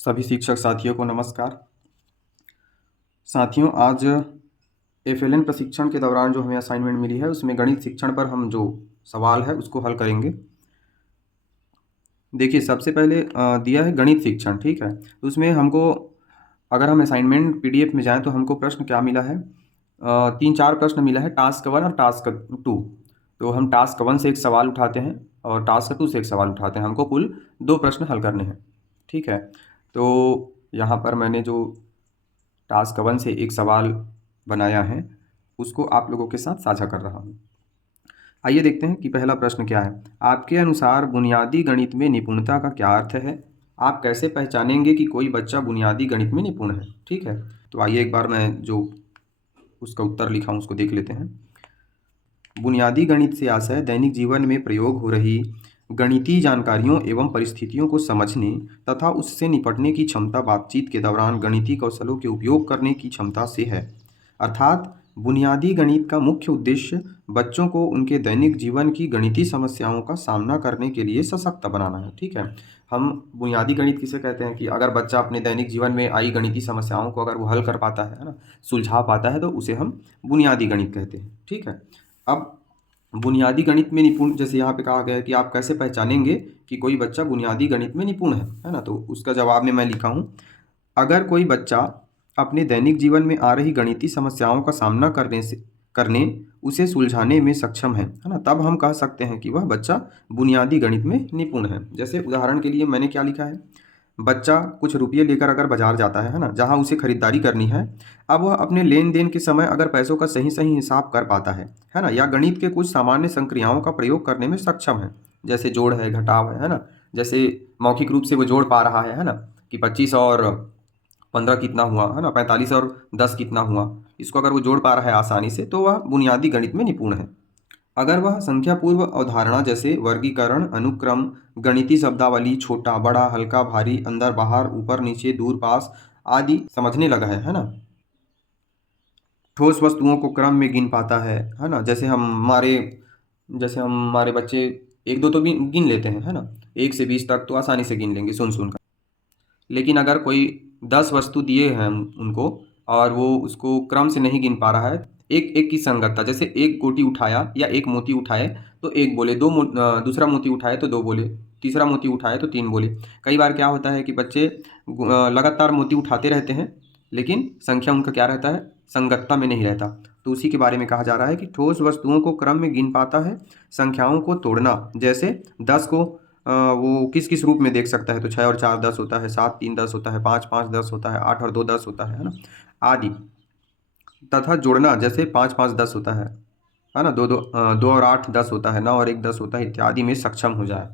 सभी शिक्षक साथियों को नमस्कार। साथियों, आज एफएलएन प्रशिक्षण के दौरान जो हमें असाइनमेंट मिली है उसमें गणित शिक्षण पर हम जो सवाल है उसको हल करेंगे। देखिए, सबसे पहले दिया है गणित शिक्षण, ठीक है। तो उसमें हमको, अगर हम असाइनमेंट पीडीएफ में जाएं तो हमको प्रश्न क्या मिला है, 3-4 प्रश्न मिला है, टास्क 1 और टास्क 2। तो हम टास्क 1 से एक सवाल उठाते हैं और टास्क 2 से एक सवाल उठाते हैं। हमको कुल 2 प्रश्न हल करने हैं, ठीक है। तो यहाँ पर मैंने जो टास्क 1 से एक सवाल बनाया है उसको आप लोगों के साथ साझा कर रहा हूँ। आइए देखते हैं कि पहला प्रश्न क्या है। आपके अनुसार बुनियादी गणित में निपुणता का क्या अर्थ है? आप कैसे पहचानेंगे कि कोई बच्चा बुनियादी गणित में निपुण है? ठीक है, तो आइए एक बार मैं जो उसका उत्तर लिखा हूँ उसको देख लेते हैं। बुनियादी गणित से आशय दैनिक जीवन में प्रयोग हो रही गणितीय जानकारियों एवं परिस्थितियों को समझने तथा उससे निपटने की क्षमता, बातचीत के दौरान गणितीय कौशलों के उपयोग करने की क्षमता से है। अर्थात बुनियादी गणित का मुख्य उद्देश्य बच्चों को उनके दैनिक जीवन की गणितीय समस्याओं का सामना करने के लिए सशक्त बनाना है, ठीक है। हम बुनियादी गणित किसे कहते हैं कि अगर बच्चा अपने दैनिक जीवन में आई गणितीय समस्याओं को अगर वो हल कर पाता है ना, सुलझा पाता है, तो उसे हम बुनियादी गणित कहते हैं, ठीक है। अब बुनियादी गणित में निपुण, जैसे यहाँ पे कहा गया है कि आप कैसे पहचानेंगे कि कोई बच्चा बुनियादी गणित में निपुण है ना। तो उसका जवाब में मैं लिखा हूँ, अगर कोई बच्चा अपने दैनिक जीवन में आ रही गणितीय समस्याओं का सामना करने उसे सुलझाने में सक्षम है ना, तब हम कह सकते हैं कि वह बच्चा बुनियादी गणित में निपुण है। जैसे उदाहरण के लिए मैंने क्या लिखा है, बच्चा कुछ रुपये लेकर अगर बाजार जाता है ना, जहाँ उसे खरीदारी करनी है। अब वह अपने लेन देन के समय अगर पैसों का सही सही हिसाब कर पाता है ना, या गणित के कुछ सामान्य संक्रियाओं का प्रयोग करने में सक्षम है, जैसे जोड़ है, घटाव है ना। जैसे मौखिक रूप से वो जोड़ पा रहा है ना, कि 25 और 15 कितना हुआ है ना, 45 और 10 कितना हुआ, इसको अगर वो जोड़ पा रहा है आसानी से, तो वह बुनियादी गणित में निपुण है। अगर वह संख्या पूर्व अवधारणा जैसे वर्गीकरण, अनुक्रम, गणितीय शब्दावली, छोटा बड़ा, हल्का भारी, अंदर बाहर, ऊपर नीचे, दूर पास आदि समझने लगा है ना। ठोस वस्तुओं को क्रम में गिन पाता है ना। जैसे हमारे बच्चे एक दो तो भी गिन लेते हैं, है ना। 1 से 20 तक तो आसानी से गिन लेंगे सुन सुन कर। लेकिन अगर कोई 10 वस्तु दिए हैं उनको और वो उसको क्रम से नहीं गिन पा रहा है, एक एक की संगतता, जैसे एक गोटी उठाया या एक मोती उठाए तो एक बोले, दूसरा मोती उठाए तो 2 बोले, तीसरा मोती उठाए तो 3 बोले। कई बार क्या होता है कि बच्चे लगातार मोती उठाते रहते हैं लेकिन संख्या उनका क्या रहता है, संगतता में नहीं रहता। तो उसी के बारे में कहा जा रहा है कि ठोस वस्तुओं को क्रम में गिन पाता है, संख्याओं को तोड़ना, जैसे 10 को वो किस किस रूप में देख सकता है, तो 6 और 4 10 होता है, 7 3 10 होता है, 5 5 10 होता है, 8 और 2 10 होता है ना, आदि। तथा जोड़ना, जैसे 5 5 10 होता है ना, 2 और 8 10 होता है, 9 और 1 10 होता है, इत्यादि में सक्षम हो जाए।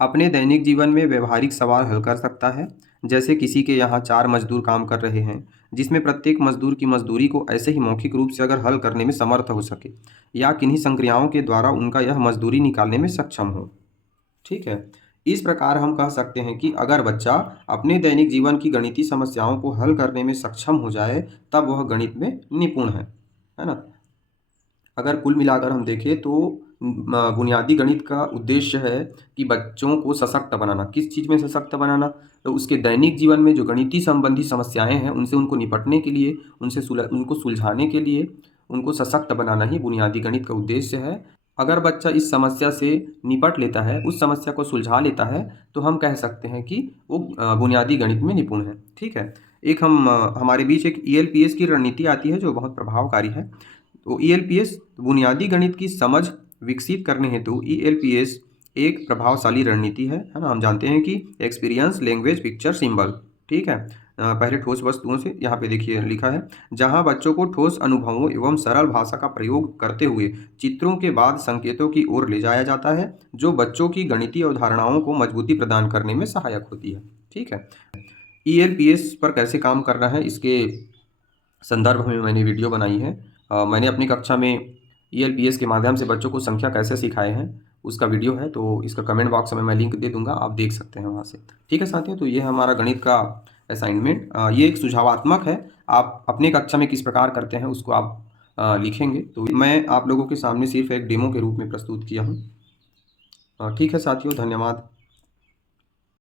अपने दैनिक जीवन में व्यवहारिक सवाल हल कर सकता है, जैसे किसी के यहाँ 4 मजदूर काम कर रहे हैं, जिसमें प्रत्येक मजदूर की मजदूरी को ऐसे ही मौखिक रूप से अगर हल करने में समर्थ हो सके, या किन्हीं संक्रियाओं के द्वारा उनका यह मजदूरी निकालने में सक्षम हो, ठीक है। इस प्रकार हम कह सकते हैं कि अगर बच्चा अपने दैनिक जीवन की गणितीय समस्याओं को हल करने में सक्षम हो जाए तब वह गणित में निपुण है ना। अगर कुल मिलाकर हम देखें तो बुनियादी गणित का उद्देश्य है कि बच्चों को सशक्त बनाना। किस चीज़ में सशक्त बनाना? तो उसके दैनिक जीवन में जो गणितीय संबंधी समस्याएं हैं उनसे उनको निपटने के लिए, उनको सुलझाने के लिए उनको सशक्त बनाना ही बुनियादी गणित का उद्देश्य है। अगर बच्चा इस समस्या से निपट लेता है, उस समस्या को सुलझा लेता है, तो हम कह सकते हैं कि वो बुनियादी गणित में निपुण है, ठीक है। हमारे बीच एक ईएलपीएस की रणनीति आती है जो बहुत प्रभावकारी है। तो ईएलपीएस, बुनियादी गणित की समझ विकसित करने हेतु ईएलपीएस एक प्रभावशाली रणनीति है ना। हम जानते हैं कि एक्सपीरियंस, लैंग्वेज, पिक्चर, सिंबल, ठीक है। पहले ठोस वस्तुओं से, यहाँ पे देखिए लिखा है, जहाँ बच्चों को ठोस अनुभवों एवं सरल भाषा का प्रयोग करते हुए चित्रों के बाद संकेतों की ओर ले जाया जाता है, जो बच्चों की गणितीय अवधारणाओं को मजबूती प्रदान करने में सहायक होती है, ठीक है। ईएलपीएस पर कैसे काम करना है इसके संदर्भ में मैंने वीडियो बनाई है। मैंने अपनी कक्षा में ईएलपीएस के माध्यम से बच्चों को संख्या कैसे सिखाए हैं उसका वीडियो है, तो इसका कमेंट बॉक्स में मैं लिंक दे दूंगा, आप देख सकते हैं वहाँ से, ठीक है साथियों। तो ये हमारा गणित का असाइनमेंट, ये एक सुझावात्मक है। आप अपने कक्षा में किस प्रकार करते हैं उसको आप लिखेंगे। तो मैं आप लोगों के सामने सिर्फ एक डेमो के रूप में प्रस्तुत किया हूँ। ठीक है साथियों, धन्यवाद।